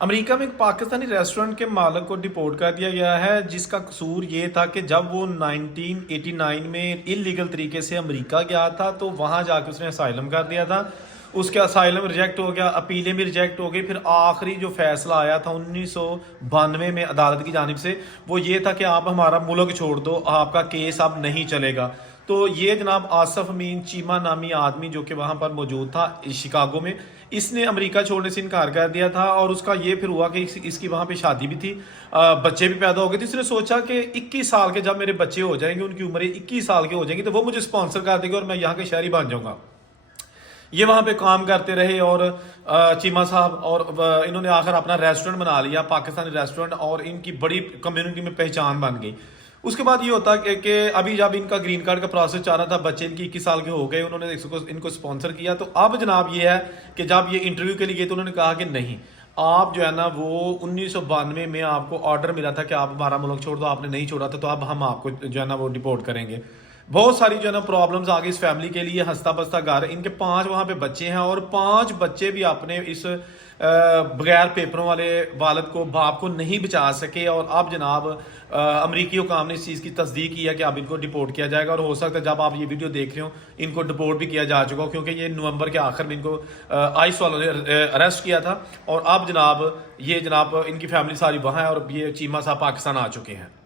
امریکہ میں ایک پاکستانی ریسٹورنٹ کے مالک کو ڈپورٹ کر دیا گیا ہے، جس کا قصور یہ تھا کہ جب وہ 1989 میں انلیگل طریقے سے امریکہ گیا تھا تو وہاں جا کے اس نے اسائلم کر دیا تھا. اس کا اسائلم ریجیکٹ ہو گیا، اپیلیں بھی ریجیکٹ ہو گئی. پھر آخری جو فیصلہ آیا تھا 1992 میں عدالت کی جانب سے، وہ یہ تھا کہ آپ ہمارا ملک چھوڑ دو، آپ کا کیس اب نہیں چلے گا. تو یہ جناب آصف امین چیمہ نامی آدمی جو کہ وہاں پر موجود تھا شکاگو میں، اس نے امریکہ چھوڑنے سے انکار کر دیا تھا. اور اس کا یہ پھر ہوا کہ اس کی وہاں پہ شادی بھی تھی، بچے بھی پیدا ہو گئے تھے. اس نے سوچا کہ 21 سال کے جب میرے بچے ہو جائیں گے، ان کی عمریں 21 سال کے ہو جائیں گی، تو وہ مجھے اسپانسر کر دیں گے اور میں یہاں کے شہری بن جاؤں گا. یہ وہاں پہ کام کرتے رہے اور چیمہ صاحب، اور انہوں نے آخر اپنا ریسٹورنٹ بنا لیا، پاکستانی ریسٹورنٹ، اور ان کی بڑی کمیونٹی میں پہچان بن گئی. اس کے بعد یہ ہوتا کہ ابھی جب ان کا گرین کارڈ کا پروسیس چل رہا تھا، بچے ان کی 21 سال کے ہو گئے، انہوں نے ان کو اسپانسر کیا. تو اب جناب یہ ہے کہ جب یہ انٹرویو کے لیے گئے تو انہوں نے کہا کہ نہیں، آپ جو ہے نا وہ 1992 میں آپ کو آرڈر ملا تھا کہ آپ ہمارا ملک چھوڑ دو، آپ نے نہیں چھوڑا تھا، تو اب ہم آپ کو جو ہے نا وہ ڈپورٹ کریں گے. بہت ساری جو ہے نا پرابلمز آ گئی اس فیملی کے لیے. ہنستا بستا گھر، ان کے 5 وہاں پہ بچے ہیں، اور 5 بچے بھی اپنے اس بغیر پیپروں والے والد کو، باپ کو نہیں بچا سکے. اور اب جناب امریکی حکام نے اس چیز کی تصدیق کی ہے کہ اب ان کو ڈپورٹ کیا جائے گا. اور ہو سکتا ہے جب آپ یہ ویڈیو دیکھ رہے ہو ان کو ڈپورٹ بھی کیا جا چکا ہو، کیونکہ یہ نومبر کے آخر میں ان کو آئس والوں نے اریسٹ کیا تھا. اور اب جناب یہ جناب ان کی فیملی ساری وہاں ہے، اور یہ چیمہ صاحب پاکستان آ چکے ہیں.